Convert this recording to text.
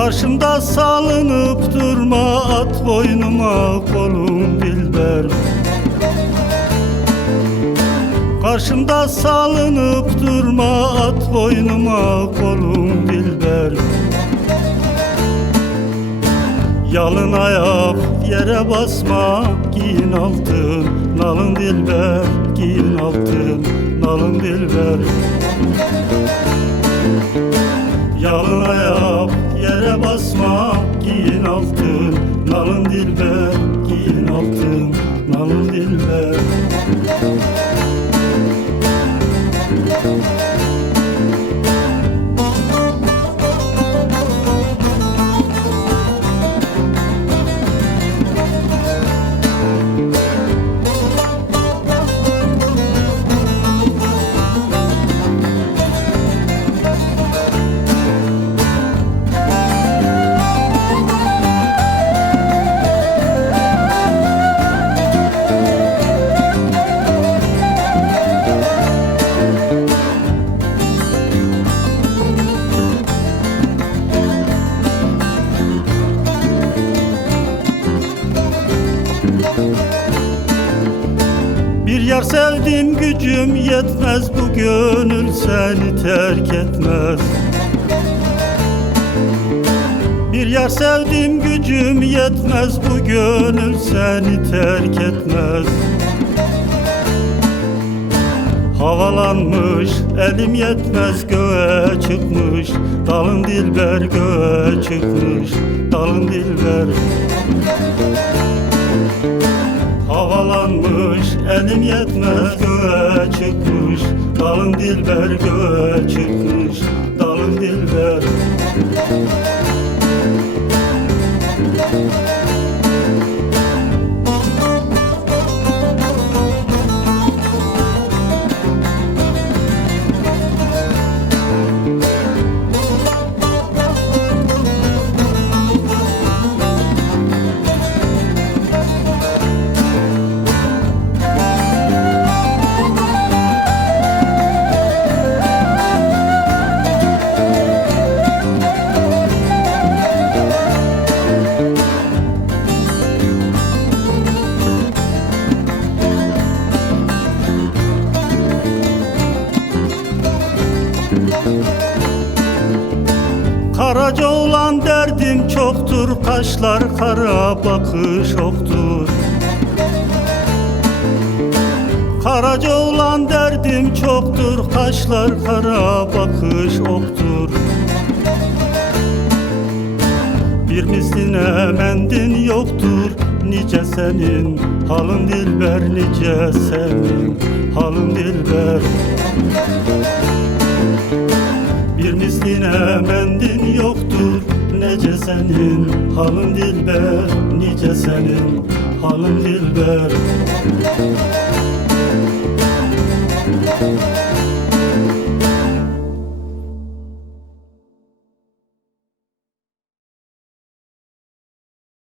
Karşımda salınıp durma at boynuma kolum dilber. Karşımda salınıp durma at boynuma kolum dilber. Yalın ayak yere basma giyin altın nalın dilber giyin altın nalın dilber. Yalın ayak giyin altın nalın dilber giyin altın nalın dilber Bir yar sevdim gücüm yetmez bu gönül seni terk etmez. Bir yar sevdim gücüm yetmez bu gönül seni terk etmez. Havalanmış elim yetmez göğe çıkmış. Dalın dilber göğe çıkmış Dalın dilber Havalanmış elim yetmez göğe çıkmış. Dalın dilber göğe çıkmış. Dalın dilber Karaca olan derdim çoktur Kaşlar kara bakış oktur. Karaca olan derdim çoktur Kaşlar kara bakış oktur. Bir misline mendin yoktur Nice senin? Halın dilber Nice senin? Halın dilber Ne yoktur nece senin. Halın dilber nice senin. Halın dilber. Müzik